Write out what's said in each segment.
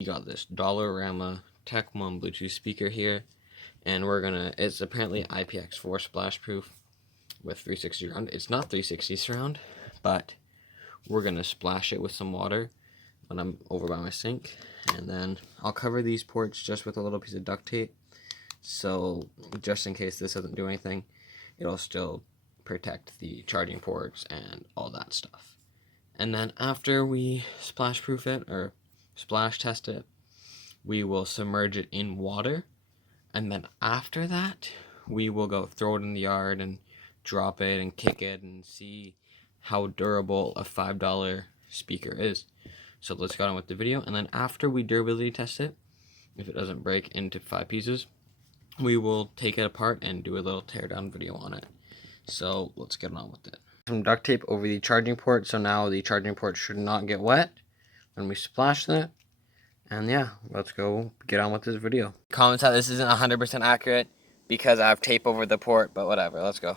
We got this Dollarama Bluetooth speaker here, and it's apparently IPX4 splash proof with 360 surround. It's not 360 surround, but we're gonna splash it with some water when I'm over by my sink, and then I'll cover these ports just with a little piece of duct tape, so just in case this doesn't do anything, it'll still protect the charging ports and all that stuff. And then after we splash proof it, or splash test it, we will submerge it in water, and then after that we will go throw it in the yard and drop it and kick it and see how durable a $5 speaker is. So let's get on with the video, and then after we durability test it, if it doesn't break into 5 pieces, we will take it apart and do a little teardown video on it. So let's get on with it. Some duct tape over the charging port, so now the charging port should not get wet when we splash that. And yeah, let's go get on with this video. Comments that this isn't 100% accurate because I have tape over the port, but whatever, let's go.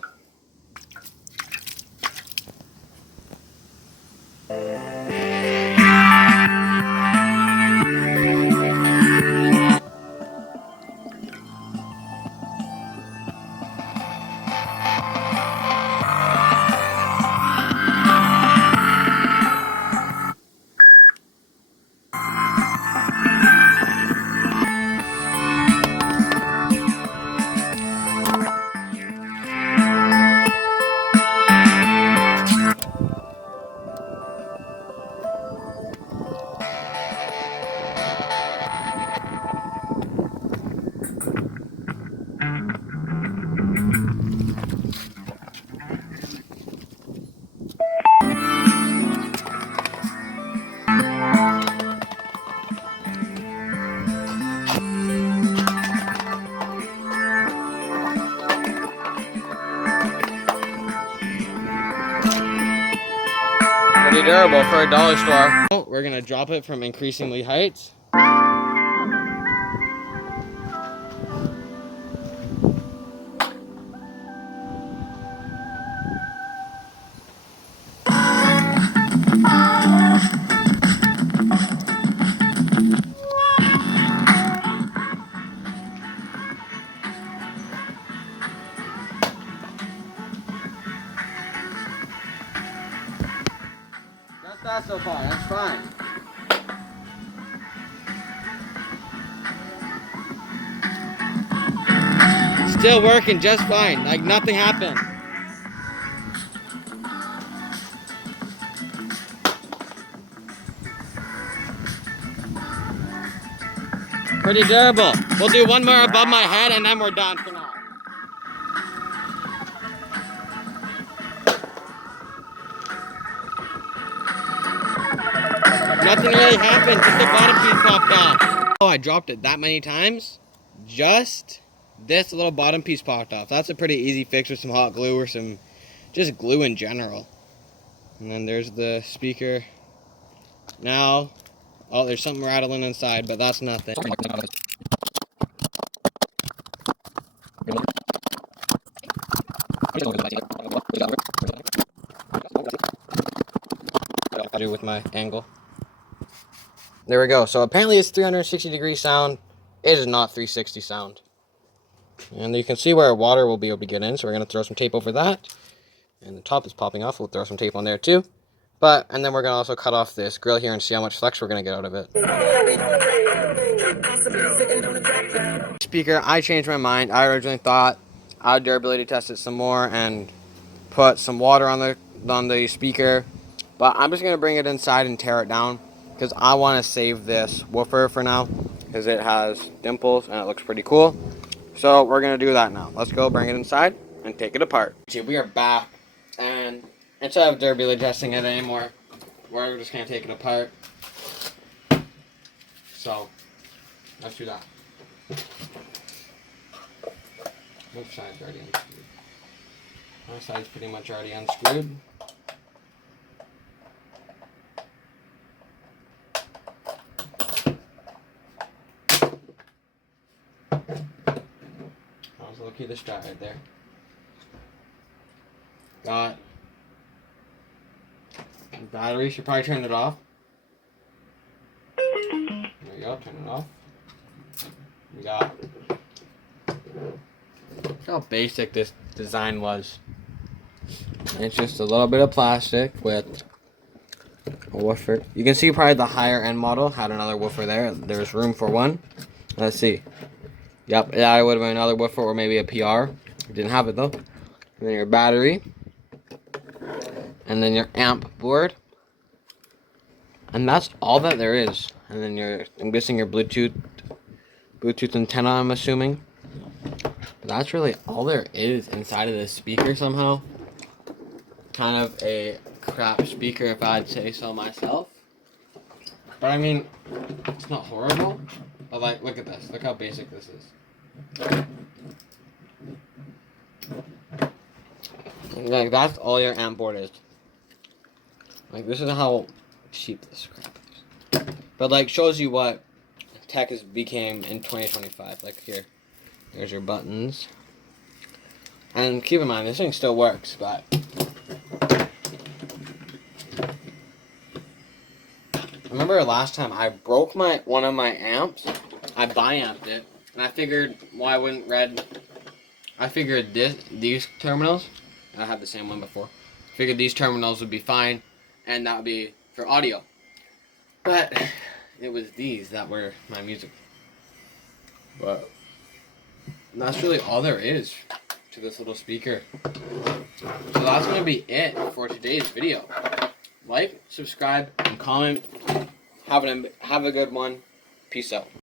Pretty durable for a dollar store. We're gonna drop it from increasingly heights. Just that so far, that's fine. Still working just fine, like nothing happened. Pretty durable. We'll do one more above my head and then we're done for now. Nothing really happened, just the bottom piece popped off. Oh, I dropped it that many times. Just this little bottom piece popped off. That's a pretty easy fix with some hot glue or some just glue in general. And then there's the speaker. Now, oh, there's something rattling inside, but that's nothing. I do with my angle. There we go. So apparently it's 360 degree sound. It is not 360 sound. And you can see where water will be able to get in, so we're going to throw some tape over that. And the top is popping off. We'll throw some tape on there too. And then we're going to also cut off this grill here and see how much flex we're going to get out of it. Speaker, I changed my mind. I originally thought I'd durability test it some more and put some water on the speaker. But I'm just going to bring it inside and tear it down because I want to save this woofer for now because it has dimples and it looks pretty cool. So we're going to do that now. Let's go bring it inside and take it apart. See, we are back, and instead of durability testing it anymore, we're just going to take it apart. So let's do that. Which side's already unscrewed? My side's pretty much already unscrewed. Look at the strap right there. Got battery. Should probably turn it off. There we go. turn it off. We got, look how basic this design was. It's just a little bit of plastic with a woofer. You can see probably the higher end model had another woofer there. There's room for one. Let's see. Yep, yeah, it would have been another woofer or maybe a PR. Didn't have it though. And then your battery. And then your amp board. And that's all that there is. And then I'm guessing your Bluetooth antenna, I'm assuming. But that's really all there is inside of this speaker somehow. Kind of a crap speaker if I'd say so myself. But I mean, it's not horrible. But like, look at this. Look how basic this is. Like, that's all your amp board is. Like, this is how cheap this crap is. But like, shows you what tech has became in 2025. Like here, there's your buttons. And keep in mind, this thing still works, but remember last time I broke one of my amps? I bi-amped it, and I figured why wouldn't I figured these terminals, I had the same one before. Figured these terminals would be fine, and that would be for audio. But it was these that were my music. But that's really all there is to this little speaker. So that's going to be it for today's video. Like, subscribe, and comment. Have a good one. Peace out.